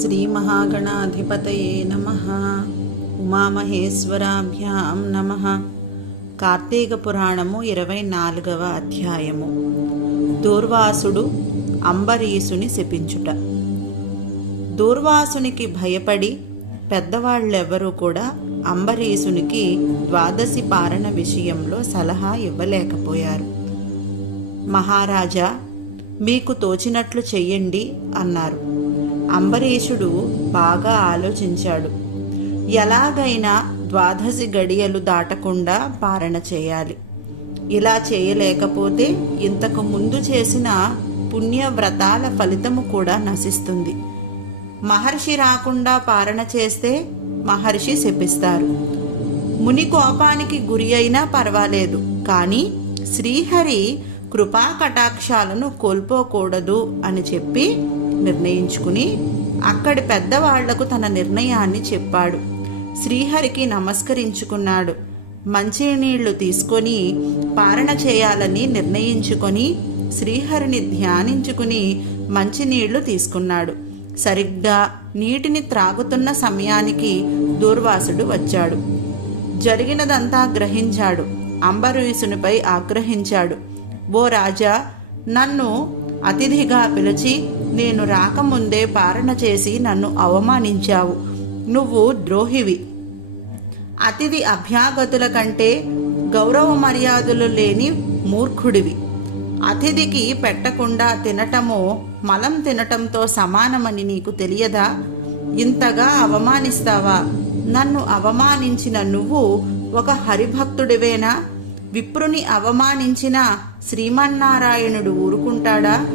శ్రీమహాగణాధిపతయే నమ ఉమామహేశ్వరాభ్యాం నమ కార్తీక పురాణము ఇరవై నాలుగవ అధ్యాయము. దూర్వాసుడు అంబరీసుని శపించుట. దూర్వాసునికి భయపడి పెద్దవాళ్ళెవరూ కూడా అంబరీసునికి ద్వాదశి పారణ విషయంలో సలహా ఇవ్వలేకపోయారు. మహారాజా మీకు తోచినట్లు చెయ్యండి అన్నారు. అంబరీషుడు బాగా ఆలోచించాడు. ఎలాగైనా ద్వాదశి గడియలు దాటకుండా పారణ చేయాలి. ఇలా చేయలేకపోతే ఇంతకు ముందు చేసిన పుణ్యవ్రతాల ఫలితము కూడా నశిస్తుంది. మహర్షి రాకుండా పారణ చేస్తే మహర్షి శపిస్తారు. ముని కోపానికి గురి అయినా పర్వాలేదు కానీ శ్రీహరి కృపా కటాక్షాలను కోల్పోకూడదు అని చెప్పి నిర్ణయించుకుని అక్కడి పెద్దవాళ్ళకు తన నిర్ణయాన్ని చెప్పాడు. శ్రీహరికి నమస్కరించుకున్నాడు. మంచినీళ్ళు తీసుకొని పారణ చేయాలని నిర్ణయించుకొని శ్రీహరిని ధ్యానించుకుని మంచినీళ్ళు తీసుకున్నాడు. సరిగ్గా నీటిని త్రాగుతున్న సమయానికి దూర్వాసుడు వచ్చాడు. జరిగినదంతా గ్రహించాడు. అంబరీషునిపై ఆగ్రహించాడు. ఓ రాజా నన్ను అతిథిగా పిలిచి నేను రాకముందే పారణ చేసి నన్ను అవమానించావు. నువ్వు ద్రోహివి. అతిథి అభ్యాగతుల కంటే గౌరవ మర్యాదలు లేని మూర్ఖుడివి. అతిథికి పెట్టకుండా తినటము మలం తినటంతో సమానమని నీకు తెలియదా? ఇంతగా అవమానిస్తావా? నన్ను అవమానించిన నువ్వు ఒక హరిభక్తుడివేనా? విప్రుని అవమానించిన శ్రీమన్నారాయణుడు ఊరుకుంటాడా?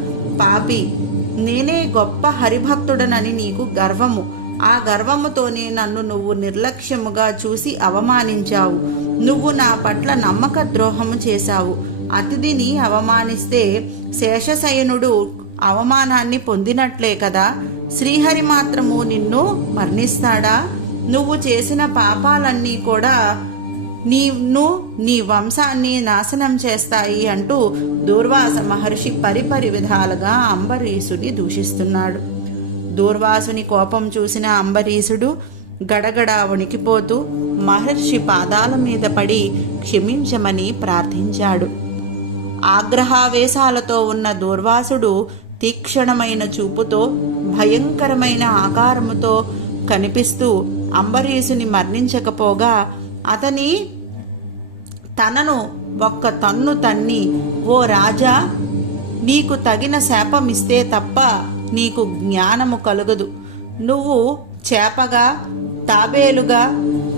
పాపి నేనే గొప్ప హరిభక్తుడనని నీకు గర్వము. ఆ గర్వముతోనే నన్ను నువ్వు నిర్లక్ష్యముగా చూసి అవమానించావు. నువ్వు నా పట్ల నమ్మక ద్రోహము చేశావు. అతిథిని అవమానిస్తే శేషశయనుడు అవమానాన్ని పొందినట్లే కదా? శ్రీహరి మాత్రము నిన్ను మరణిస్తాడా? నువ్వు చేసిన పాపాలన్నీ కూడా నీను నీ వంశాన్ని నాశనం చేస్తాయి అంటూ దూర్వాస మహర్షి పరిపరి విధాలుగా అంబరీషుని దూషిస్తున్నాడు. దూర్వాసుని కోపం చూసిన అంబరీషుడు గడగడ వణికిపోతూ మహర్షి పాదాల మీద పడి క్షమించమని ప్రార్థించాడు. ఆగ్రహావేశాలతో ఉన్న దూర్వాసుడు తీక్షణమైన చూపుతో భయంకరమైన ఆకారముతో కనిపిస్తూ అంబరీషుని మరణించకపోగా అతని తనను ఒక్క తన్ను తన్ని ఓ రాజా నీకు తగిన శాపమిస్తే తప్ప నీకు జ్ఞానము కలుగదు. నువ్వు చేపగా తాబేలుగా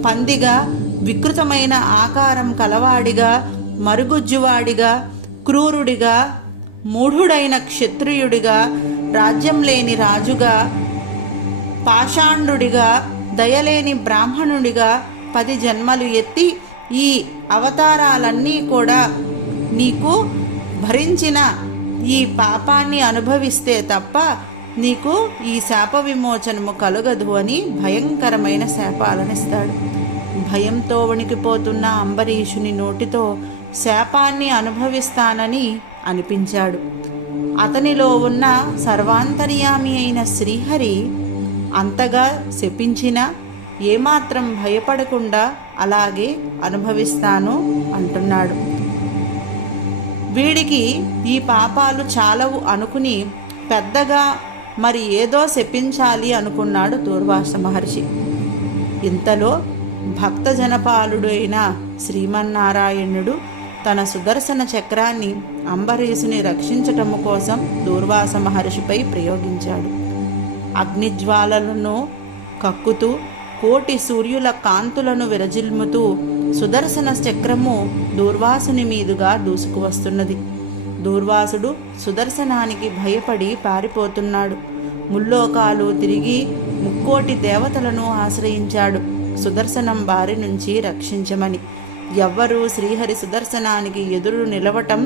పందిగా వికృతమైన ఆకారం కలవాడిగా మరుగుజ్జువాడిగా క్రూరుడిగా మూఢుడైన క్షత్రియుడిగా రాజ్యం లేని రాజుగా పాషాండుడిగా దయలేని బ్రాహ్మణుడిగా పది జన్మలు ఎత్తి ఈ అవతారాలన్నీ కూడా నీకు భరించిన ఈ పాపాన్ని అనుభవిస్తే తప్ప నీకు ఈ శాప విమోచనము కలగదు అని భయంకరమైన శాపాలనిస్తాడు భయంతో వణికిపోతున్న అంబరీషుని నోటితో శాపాన్ని అనుభవిస్తానని అనిపించాడు. అతనిలో ఉన్న సర్వాంతర్యామి అయిన శ్రీహరి అంతగా శపించిన ఏమాత్రం భయపడకుండా అలాగే అనుభవిస్తాను అంటున్నాడు. వీడికి ఈ పాపాలు చాలవు అనుకుని పెద్దగా మరి ఏదో శపించాలి అనుకున్నాడు దూర్వాస మహర్షి. ఇంతలో భక్త జనపాలుడైన శ్రీమన్నారాయణుడు తన సుదర్శన చక్రాన్ని అంబరీషుని రక్షించటము కోసం దూర్వాస మహర్షిపై ప్రయోగించాడు. అగ్నిజ్వాలలను కక్కుతూ కోటి సూర్యుల కాంతులను విరజిల్ముతూ సుదర్శన చక్రము దూర్వాసుని మీదుగా దూసుకువస్తున్నది. దూర్వాసుడు సుదర్శనానికి భయపడి పారిపోతున్నాడు. ముల్లోకాలు తిరిగి ముక్కోటి దేవతలను ఆశ్రయించాడు. సుదర్శనం బారి నుంచి రక్షించమని. ఎవ్వరూ శ్రీహరి సుదర్శనానికి ఎదురు నిలవటం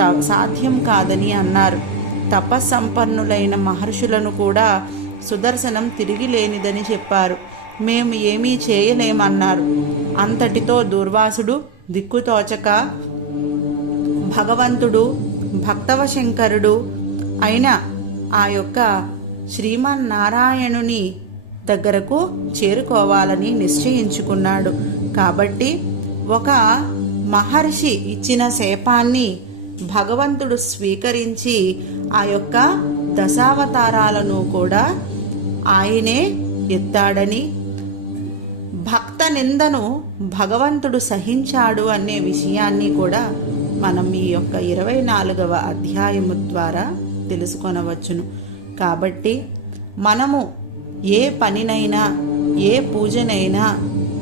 త సాధ్యం కాదని అన్నారు. తపస్సంపన్నులైన మహర్షులను కూడా సుదర్శనం తిరిగి లేనిదని చెప్పారు. మేము ఏమీ చేయలేమన్నారు. అంతటితో దుర్వాసుడు దిక్కుతోచక భగవంతుడు భక్తవశంకరుడు అయిన ఆ యొక్క శ్రీమన్నారాయణుని దగ్గరకు చేరుకోవాలని నిశ్చయించుకున్నాడు. కాబట్టి ఒక మహర్షి ఇచ్చిన శాపాన్ని భగవంతుడు స్వీకరించి ఆ యొక్క దశావతారాలను కూడా ఆయనే ఎత్తాడని భక్త నిందను భగవంతుడు సహించాడు అనే విషయాన్ని కూడా మనం ఈ యొక్క ఇరవై నాలుగవ అధ్యాయము ద్వారా తెలుసుకొనవచ్చును. కాబట్టి మనము ఏ పనినైనా ఏ పూజనైనా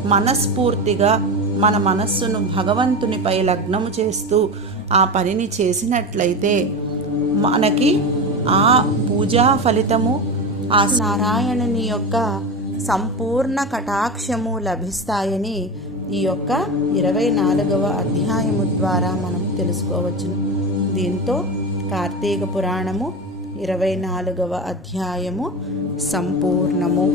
మనస్ఫూర్తిగా మన మనస్సును భగవంతునిపై లగ్నము చేస్తూ ఆ పనిని చేసినట్లయితే మనకి ఆ పూజా ఫలితము ఆ నారాయణుని యొక్క సంపూర్ణ కటాక్షము లభిస్తాయని ఈ యొక్క ఇరవై నాలుగవ అధ్యాయము ద్వారా మనం తెలుసుకోవచ్చును. దీంతో కార్తీక పురాణము ఇరవై నాలుగవ అధ్యాయము సంపూర్ణము.